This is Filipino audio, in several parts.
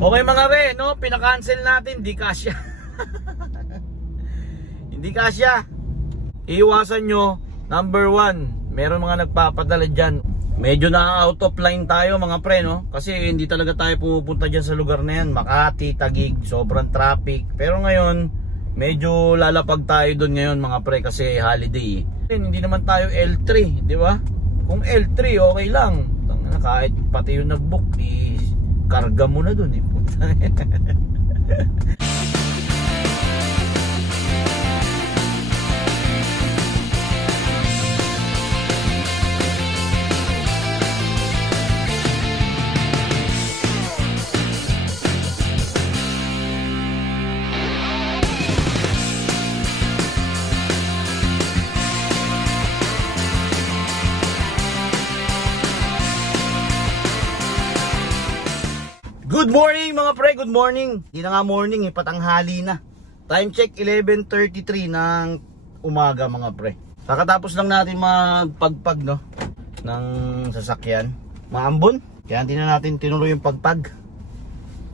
Okay mga re, no? Pinakancel natin, di kasya. Hindi kasya. Iiwasan nyo, number 1, meron mga nagpapadala dyan. Medyo na out of line tayo mga pre, no? Kasi hindi talaga tayo pumupunta dyan sa lugar na yan. Makati, Taguig, sobrang traffic. Pero ngayon, medyo lalapag tayo doon ngayon mga pre kasi holiday. Hindi naman tayo L3, di ba? Kung L3, okay lang. Kahit pati yung nag-book, karga mo na doon eh. Good morning mga pre, good morning. Hindi na nga morning eh, patanghali na. Time check 11:33 ng umaga mga pre. Kakatapos lang natin magpagpag no ng sasakyan. Maambon, kaya hindi na natin tinuloy yung pagpag.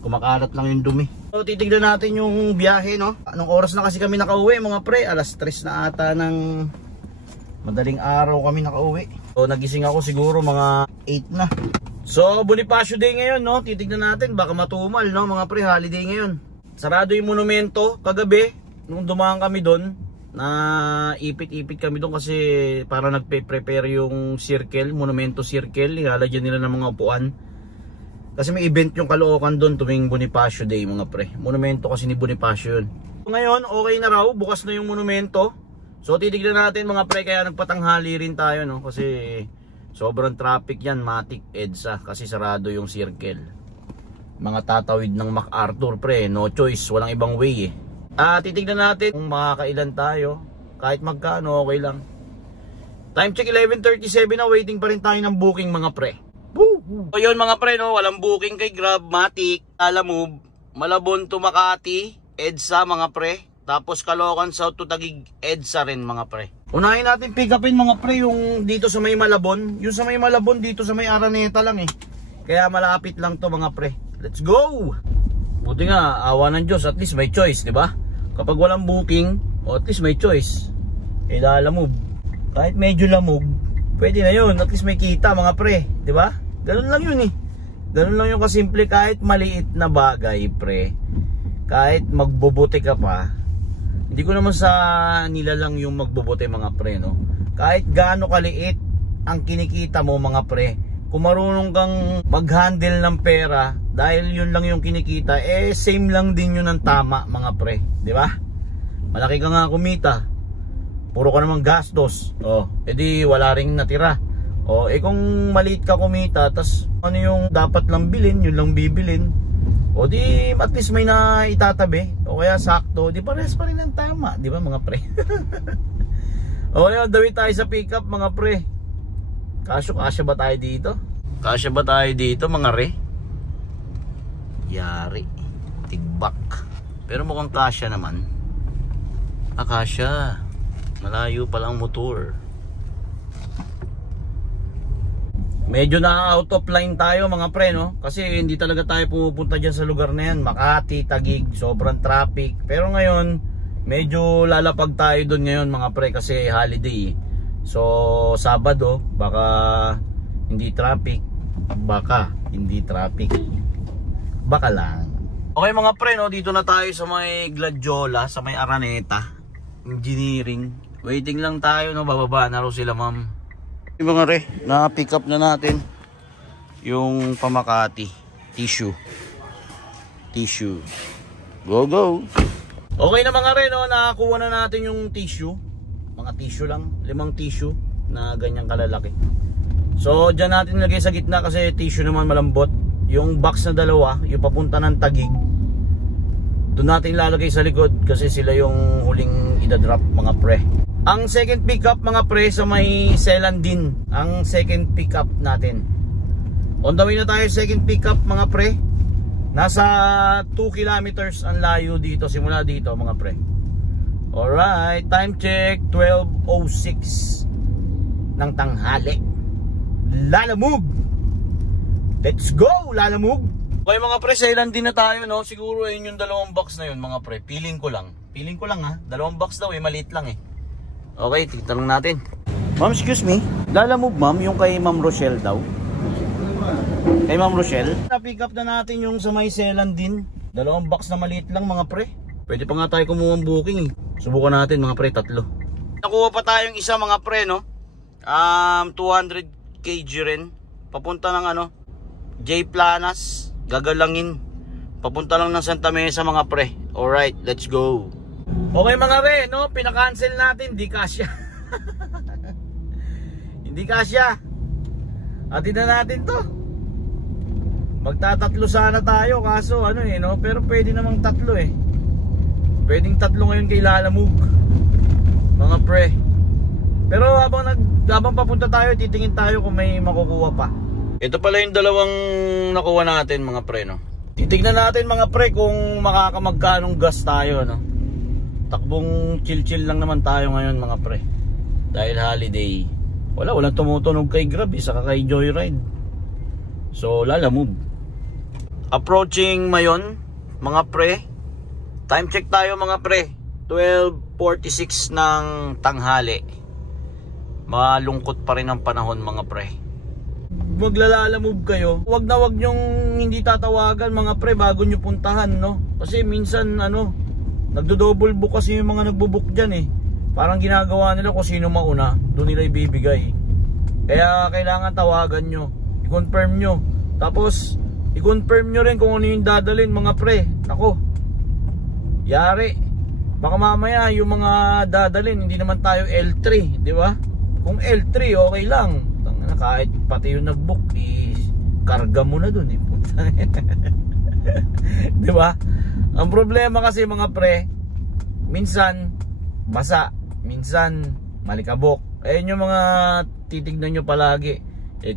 Kumakalat lang yung dumi. So titignan natin yung biyahe no. Anong oras na kasi kami nakauwi mga pre? Alas 3 na ata ng madaling araw kami nakauwi. So nagising ako siguro mga 8 na. So Bonifacio Day ngayon no, titignan natin baka matumal no mga pre, holiday ngayon. Sarado yung monumento kagabi nung dumaan kami doon, na ipit-ipit kami doon kasi para nagpe-prepare yung circle, monumento circle, ilalagyan nila ng mga upuan. Kasi may event yung Caloocan doon tuwing Bonifacio Day mga pre. Monumento kasi ni Bonifacio yun. Ngayon okay na raw, bukas na yung monumento. So titignan natin mga pre, kaya nagpatanghali rin tayo no kasi sobrang traffic yan, Matic, EDSA, kasi sarado yung circle. Mga tatawid ng MacArthur pre, no choice, walang ibang way eh. Titignan natin kung makakailan tayo, kahit magkano okay lang. Time check 11:37 na, waiting pa rin tayo ng booking mga pre. So yun mga pre no, walang booking kay Grab, Matic, Alamove, Malabon to Makati, EDSA mga pre. Tapos Caloocan South to Taguig, EDSA rin mga pre. Unahin natin pick upin mga pre yung dito sa may Malabon. Yung sa may Malabon dito sa may Araneta lang eh. Kaya malapit lang to mga pre. Let's go! Buti nga, awa ng Diyos, at least may choice, di ba? Kapag walang booking, at least may choice. Lamog. Kahit medyo lamog, pwede na yun. At least may kita mga pre, di ba? Ganun lang yun eh. Ganun lang yung kasimple, kahit maliit na bagay pre. Kahit magbobote ka pa, hindi ko naman sa nilalang yung magbobote mga pre no. Kahit gaano kaliit ang kinikita mo mga pre, kung marunong kang mag-handle ng pera, dahil yun lang yung kinikita, same lang din yun ng tama mga pre, di ba? Malaki ka nga kumita, puro ka namang gastos, edi wala ring natira. Kung maliit ka kumita, tas ano yung dapat lang bilhin, yun lang bibilin. O di at least may na itatabi, o kaya sakto, di pares pa rin ang tama, di ba mga pre? O kaya dawit tayo sa pick up mga pre. Kasya ba tayo dito? Kasya ba tayo dito mga re? Yari, tigbak. Pero mukhang kasya naman. Kasya, malayo palang motor. Medyo na out of line tayo mga pre no, kasi hindi talaga tayo pumupunta dyan sa lugar na yan. Makati, Taguig, sobrang traffic. Pero ngayon medyo lalapag tayo doon ngayon mga pre kasi holiday. So Sabado baka hindi traffic, baka hindi traffic, baka lang. Okay mga pre no, dito na tayo sa may Gladiola, sa may Araneta Engineering. Waiting lang tayo no, bababa na raw sila ma'am. Mga re, na-pick up na natin yung pamakati tissue. Go go. Okay na mga re no, nakakuha na natin yung tissue. Mga tissue lang, 5 tissue na ganyang kalalaki. So dyan natin nilagay sa gitna kasi tissue naman malambot. Yung box na dalawa, yung papunta ng Taguig, doon natin lalagay sa likod kasi sila yung huling idadrop mga pre. Ang second pickup mga pre sa may Selandin, ang second pickup natin. On the way na tayo second pickup mga pre. Nasa 2 kilometers ang layo dito, simula dito mga pre. Alright, time check 12:06 ng tanghali. Lalamove. Let's go, Lalamove. Okay mga pre, sailan din na tayo, no? Siguro ayun yung dalawang box na yun mga pre. Feeling ko lang ha. Dalawang box daw maliit lang eh. Okay, titanong natin. Ma'am, excuse me. Lalamove ma'am, yung kay Ma'am Rochelle daw. Kay Ma'am Rochelle. Na-pick up na natin yung sa may selan din. Dalawang box na maliit lang mga pre. Pwede pa nga tayo kumuha ng booking eh. Subukan natin mga pre, 3. Nakuha pa tayong isa mga pre, no? 200 kg rin. Papunta ng J Planas, gagalangin. Papunta lang ng Santa Mesa mga pre. Alright, let's go. Okay mga pre, no? Pinakancel natin, di kasya. Hindi kasya. Atin na natin to. Magtatatlo sana tayo, kaso no? Pero pwede namang 3 eh. Pwedeng 3 ngayon kay Lalamove mga pre. Pero habang papunta tayo, titingin tayo kung may makukuha pa. Ito pala yung dalawang nakuha natin mga pre, no? Titignan natin mga pre kung makakamagkanong gas tayo, no? Takbong chill lang naman tayo ngayon mga pre. Dahil holiday. Walang tumutunog kay Grab, saka kay Joyride. So Lalamove. Approaching Mayon mga pre. Time check tayo mga pre. 12:46 ng tanghali. Malungkot pa rin ang panahon mga pre. Maglalalamove kayo, wag nyong hindi tatawagan mga pre bago nyo puntahan, no? Kasi minsan nagdo-double book kasi yung mga nagbo-book dyan eh. Parang ginagawa nila kung sino mauna, doon nila ibibigay. Kaya kailangan tawagan nyo, i-confirm nyo. Tapos i-confirm nyo rin kung ano yung dadalhin mga pre. Nako, yari, baka mamaya yung mga dadalhin hindi naman tayo L3, di ba? Kung L3 okay lang, kahit pati yung nag-book karga mo na dun eh. Di ba? Ang problema kasi mga pre, minsan basa, minsan malikabok. Ayun yung mga titignan nyo palagi.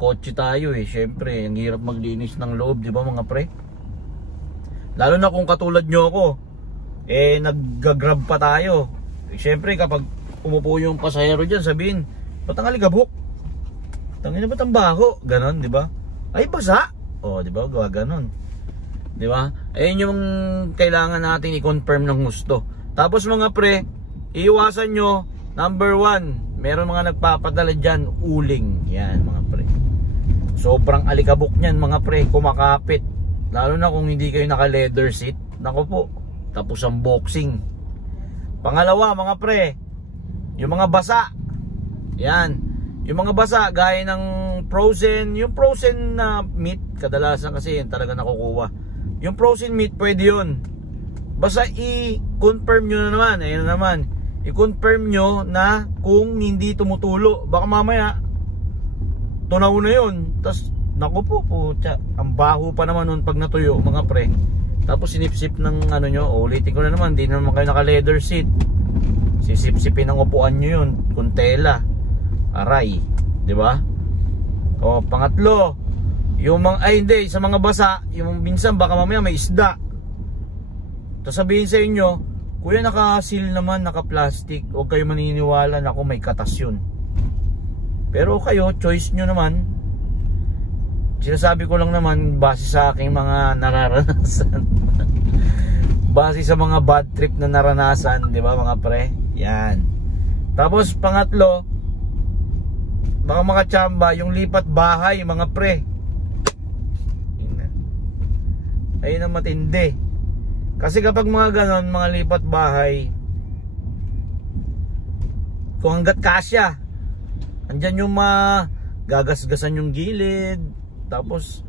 Kotse tayo eh, syempre ang hirap maglinis ng loob, di ba mga pre? Lalo na kung katulad nyo ako, nag-grab pa tayo. Syempre kapag umupo yung pasahero dyan, sabihin, ba't ang alikabok? Tangina ba't ang baho? Ganon, di ba? Ay, basa! O, di ba? Gawa ganon. Di ba? Ayun yung kailangan natin i-confirm ng gusto. Tapos mga pre, iiwasan nyo, number 1, meron mga nagpapadala dyan, uling. Yan mga pre. Sobrang alikabok nyan mga pre, kumakapit. Lalo na kung hindi kayo naka leather seat. Nako po, tapos ang boxing. Pangalawa mga pre, yung mga basa. Yan. Yung mga basa gaya ng frozen, yung frozen na meat, kadalasan kasi yan talaga nakukuha. Yung frozen meat pwede yun. Basta i-confirm nyo na naman. Ayun na naman, i-confirm nyo na kung hindi tumutulo. Baka mamaya tunaw na yun. Tapos naku po, ang baho pa naman nun pag natuyo mga pre. Tapos sinipsip ng nyo, ulitin ko na naman, di naman kayo naka leather seat. Sisipsipin ang upuan nyo yun, kung tela. Aray, di ba? O pangatlo, yung mga hindi sa mga basa, yung minsan baka mamaya may isda. Tapos sabihin sa inyo, kuya naka-seal naman, naka-plastic, huwag kayo maniniwala na kung may katas yun. Pero kayo, choice nyo naman. Sinasabi ko lang naman base sa aking mga nararanasan. Base sa mga bad trip na naranasan, di ba mga pre? Yan. Tapos pangatlo, mga tsamba, yung lipat bahay mga pre. Ayun ang matindi. Kasi kapag mga ganon, mga lipat bahay, kung hanggat kasya, andyan yung gagasgasan yung gilid. Tapos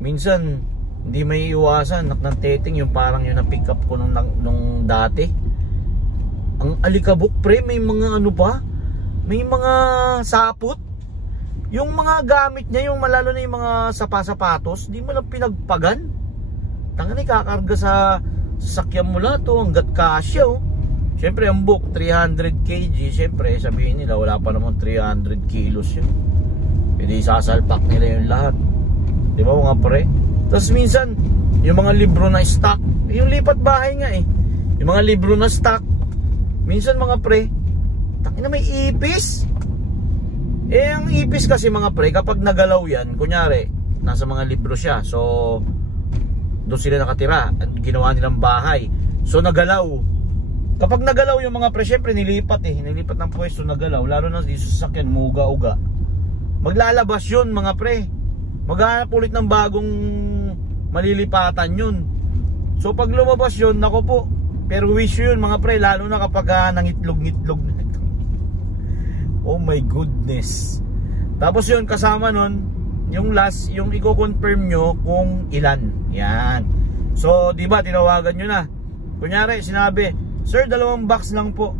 minsan hindi may iwasan ng teteng, yung parang yung na-pick up ko nung dati. Ang alikabok pre, may mga pa, may mga sapot. Yung mga gamit niya, yung malalo na yung mga sapatos, di mo lang pinagpagan. Tangan kakarga sa sasakyan mo lahat hanggat kasya oh. Siyempre ang book 300 kg, siyempre sabihin nila wala pa naman 300 kilos yun. Pwede sasalpak nila yung lahat, di ba mga pre? Tapos minsan yung mga libro na stock, yung lipat bahay nga yung mga libro na stock, minsan mga pre, tangina may ipis. Ang ipis kasi mga pre, kapag nagalaw yan, kunyari nasa mga libro siya, so doon sila nakatira, ginawa nilang bahay. So nagalaw. Kapag nagalaw yung mga pre, syempre nilipat ng pwesto, nagalaw. Lalo na dito sa sasakyan, muga-uga. Maglalabas yun mga pre. Maghanap ulit ng bagong malilipatan yun. So pag lumabas yun, nako po, pero wish yun mga pre, lalo na kapag nangitlog-ngitlog na ito. Oh my goodness. Tapos yun, kasama nun, yung last, yung i-confirm nyo kung ilan. Yan. So, di ba tinawagan nyo na. Kunyari, sinabi, sir, 2 box lang po.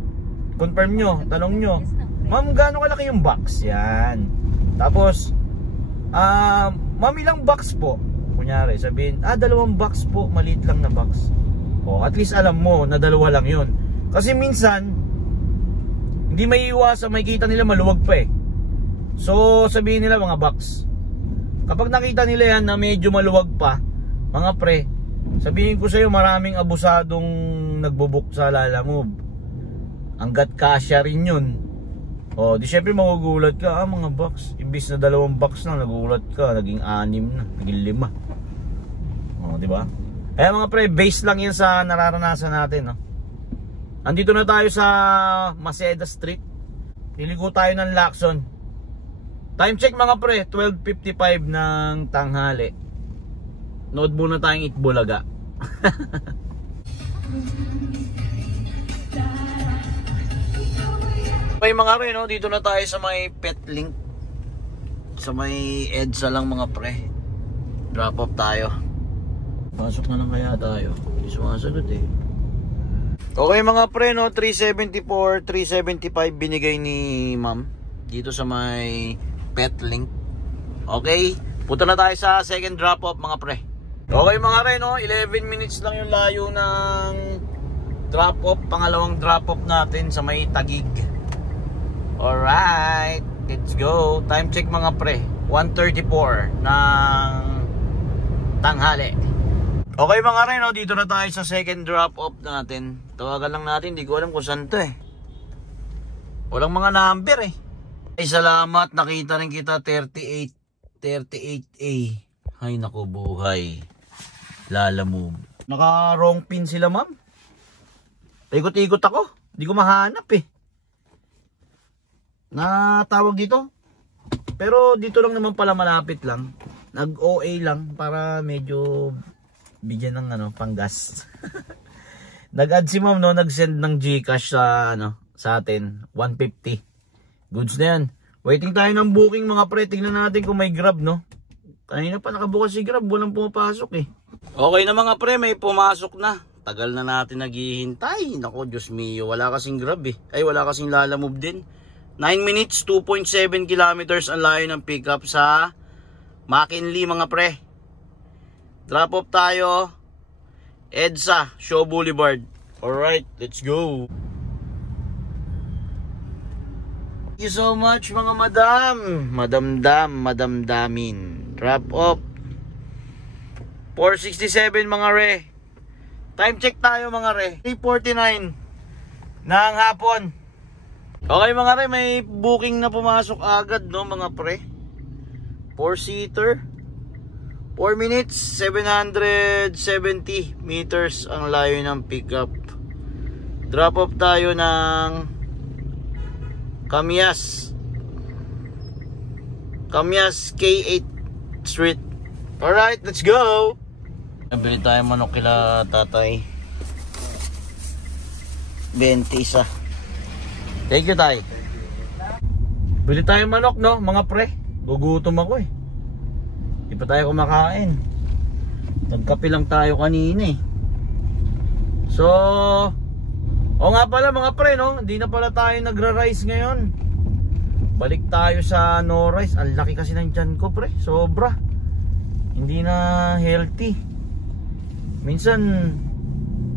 Confirm nyo, tanong nyo, ma'am, gaano kalaki yung box? Yan. Tapos, ma'am, ilang box po? Kunyari, sabihin, 2 box po, maliit lang na box. O, at least alam mo na 2 lang yun. Kasi minsan, hindi may iwasan, makikita nila maluwag pa eh. So, sabihin nila mga box. Kapag nakita nila yan na medyo maluwag pa, mga pre, sabihin ko sa iyo, maraming abusadong nagbo-book sa Lalamove. Hanggat kasya rin yun. O, di syempre magugulat ka, mga box. Imbis na 2 box na, nagugulat ka, naging 6 na, naging 5. O, di ba? Kaya mga pre, base lang yan sa nararanasan natin, no? Andito na tayo sa Maceda Street. Niligo tayo ng Lacson. Time check mga pre, 12:55 ng tanghali. Nood muna tayong Itbulaga. Okay mga pre, no? Dito na tayo sa may Petlink. Sa may EDSA lang mga pre. Drop off tayo. Pasok na lang kaya tayo. Hindi sumasagot eh. Okay mga pre, no? 374, 375 binigay ni ma'am dito sa may Petlink. Okay, punta na tayo sa second drop off mga pre. Okay mga pre, no? 11 minutes lang yung layo ng drop off, pangalawang drop off natin sa may Taguig. Alright, let's go. Time check mga pre, 1:34 ng tanghali. Okay mga pre, no? Dito na tayo sa second drop off natin. Tawagan lang natin, hindi ko alam kung saan to eh. Walang mga number eh. Ay salamat, nakita rin kita 38A. Ay naku buhay. Lalamove. Naka wrong pin sila ma'am. Ikot-ikot ako. Hindi ko mahanap eh. Natawag dito. Pero dito lang naman pala malapit lang. Nag-OA lang para medyo bigyan ng panggas. Nag-add si ma'am, no, nag-send ng GCash sa sa atin, 150. Goods na yan. Waiting tayo ng booking mga pre. Tingnan natin kung may Grab, no. Kanina pa nakabukas si Grab, walang pumapasok eh. Okay na mga pre, may pumasok na. Tagal na natin naghihintay. Nako, Diyos mio, wala kasing Grab eh. Ay, wala kasing Lalamove din. 9 minutes, 2.7 kilometers ang layo ng pickup sa McKinley mga pre. Drop off tayo, EDSA, Shaw Boulevard. Alright, let's go. Thank you so much mga madamdamin. Drop off 467 mga re. Time check tayo mga re, 3:49 ng hapon. Okay mga re, may booking na pumasok agad, no mga pre. 4-seater, 4 minutes, 770 meters ang layo ng pickup. Drop off tayo ng Camias K8 Street. Alright, let's go. Nabili tayo manok kila tatay, 20 isa. Thank you tay. Bili tayo manok, no mga pre. Gugutom ako eh. Di pa tayo kumakain. Nagkape lang tayo kanina eh. So o nga pala mga pre, no? Hindi na pala tayo nagra-rice ngayon. Balik tayo sa no rice. Ang laki kasi ng tiyan ko pre, sobra. Hindi na healthy. Minsan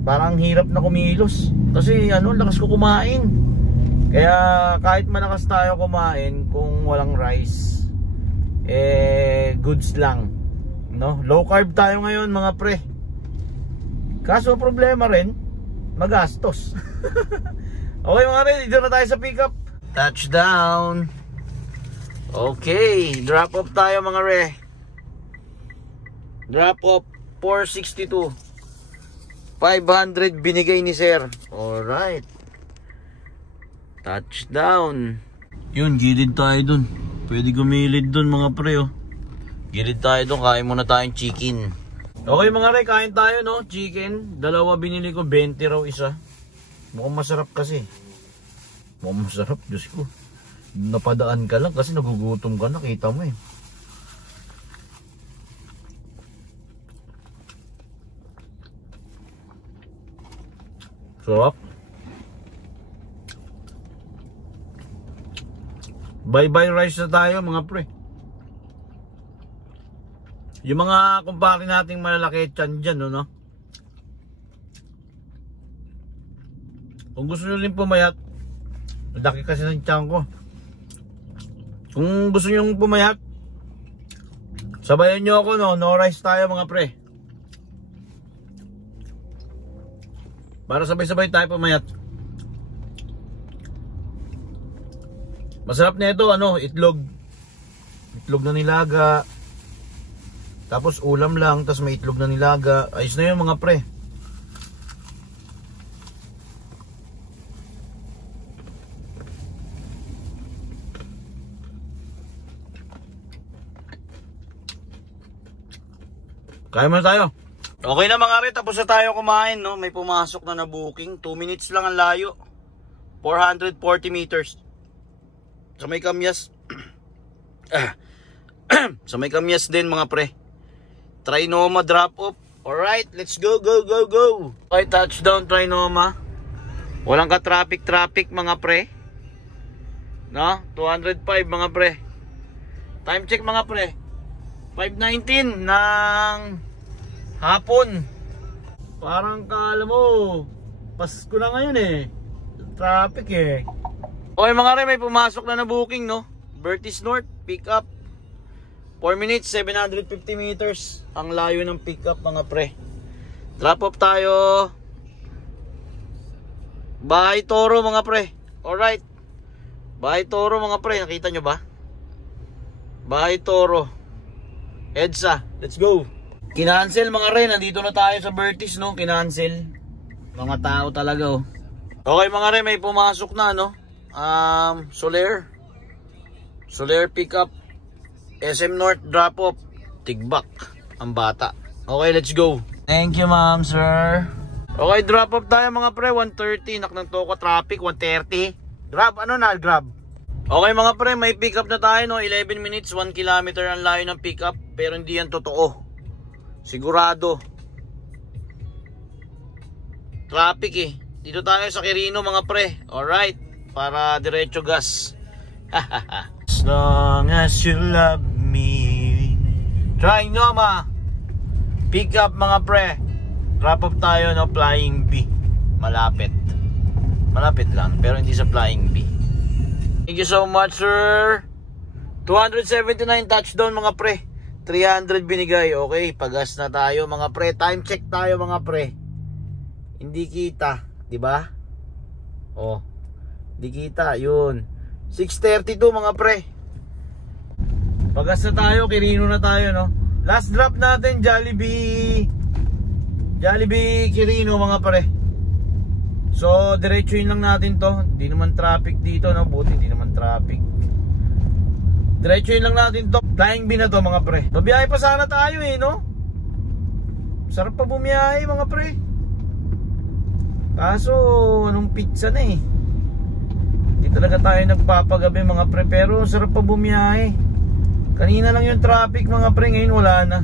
parang hirap na kumilos. Kasi lakas ko kumain. Kaya kahit malakas tayo kumain, kung walang rice, goods lang, no? Low carb tayo ngayon mga pre. Kaso problema rin, magastos. Okay mga re, dito na tayo sa pickup. Touchdown. Okay, drop off tayo mga re. Drop off 462. 500 binigay ni sir. Alright. Touchdown. Yun, gilid tayo dun. Pwede gumilid dun mga pre, oh. Gilid tayo dun, kain muna tayong chicken. Okay mga re, kain tayo, no? Chicken. Dalawa binili ko, 20 raw isa. Mukhang masarap kasi. Mukhang masarap, Diyos ko. Napadaan ka lang kasi nagugutom ka na, kita mo eh. Sarap. Bye-bye rice na tayo mga pre. Yung mga kumpare nating malalaki tiyan dyan, no? Kung gusto nyo rin pumayat, laki kasi ng tiyan ko. Kung gusto nyo pumayat, sabayan nyo ako, no? No rice tayo mga pre. Para sabay-sabay tayo pumayat. Masarap na ito, ano, itlog. Itlog na nilaga. Tapos ulam lang, tapos may itlog na nilaga. Ayos na yun mga pre. Kaya muna tayo. Okay na mga re, tapos na tayo kumain, no? May pumasok na booking. 2 minutes lang ang layo. 440 meters. Sa may Kamyas. Sa may Kamyas din mga pre. Trinoma drop off. Alright, let's go, go, go, go. Okay, touchdown Trinoma. Walang ka traffic mga pre. No? 205 mga pre. Time check mga pre. 5:19 ng hapon. Parang kala mo Pasko na ngayon eh. Traffic eh. Okay mga re, may pumasok na booking, no? Bertis North, pick up. 4 minutes, 750 meters. Ang layo ng pick up mga pre. Drop off tayo. Bahay Toro mga pre. Alright. Bahay Toro mga pre, nakita nyo ba? Bahay Toro. EDSA, let's go. Kinancel mga re, nandito na tayo sa Bertis, no? Kinancel. Mga tao talaga, oh. Okay mga re, may pumasok na, no? Soler pick up. SM North drop off. Tigbak ang bata. Okay, let's go. Thank you ma'am, sir. Okay, drop off tayo mga pre. 1:30, nak ng toko traffic. 1:30. Grab, ano na, grab. Okay mga pre, may pick up na tayo, no? 11 minutes, 1 kilometer ang layo ng pick up. Pero hindi yan totoo. Sigurado. Traffic eh. Dito tayo sa Quirino mga pre. Alright. Para diretso gas. As long as you love me. Trinoma. Pick up mga pre. Drop off tayo, no? Flying B. Malapit. Malapit lang. Pero hindi sa Flying B. Thank you so much sir. 279 touchdown mga pre. 300 binigay. Okay, pagas na tayo mga pre. Time check tayo mga pre. Hindi kita, di ba? Oh. Hindi kita, yun. 6:32 mga pre. Pagas na tayo, Quirino na tayo, no? Last drop natin, Jollibee Quirino mga pre. So, diretsuin lang natin to. Hindi naman traffic dito, no? Buti hindi naman traffic. Diretsuin lang natin to. Flying B na to mga pre. Babiyahe pa sana tayo eh, no? Sarap pa bumiyahe mga pre. Kaso, anong pizza na eh. Hindi talaga tayo nagpapagabi mga pre. Pero sarap pa bumiyahe. Kanina lang yung traffic mga pre. Ngayon wala na.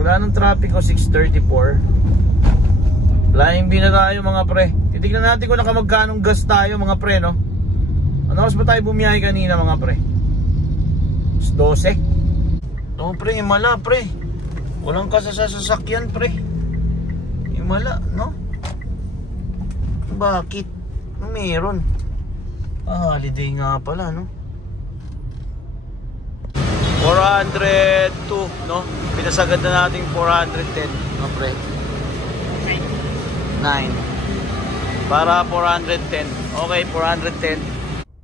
Wala nang traffic o 6:34. Flying B na tayo mga pre. Titignan natin kung nakamagkanong gas tayo mga pre, no? Ano oras ba tayo bumiyahe kanina mga pre? 12. No pre, himala pre. Walang kasasasakyan pre. Himala, no? Bakit? Meron. Holiday nga pala, no? 402, no? Pinasagad na natin 410, no pre? 9 para 410. Okay, 410.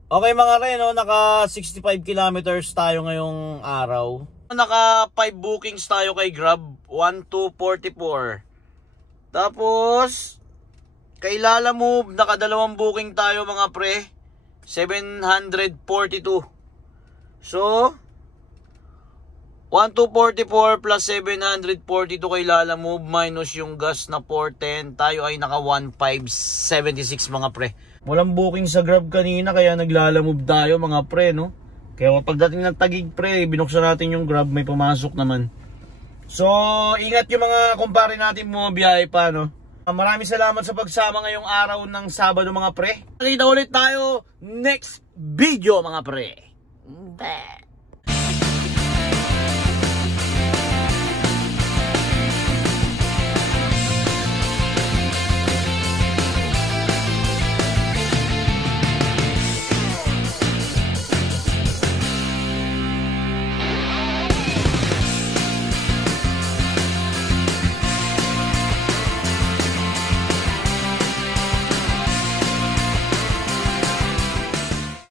Okay mga re, no? Naka 65 kilometers tayo ngayong araw. Naka 5 bookings tayo kay Grab, 1244. Tapos kay Lalamove, naka 2 booking tayo mga pre, 742. So 1244 plus 742 kay Lalamove minus yung gas na 410, tayo ay naka 1576 mga pre. Walang booking sa Grab kanina kaya naglalamove tayo mga pre, no? Kaya pagdating ng Taguig pre, binuksan natin yung Grab, may pumasok naman. So ingat yung mga kumpare natin mo biyahe pa, no? Maraming salamat sa pagsama ngayong araw ng Sabado mga pre. Nakita ulit tayo next video mga pre.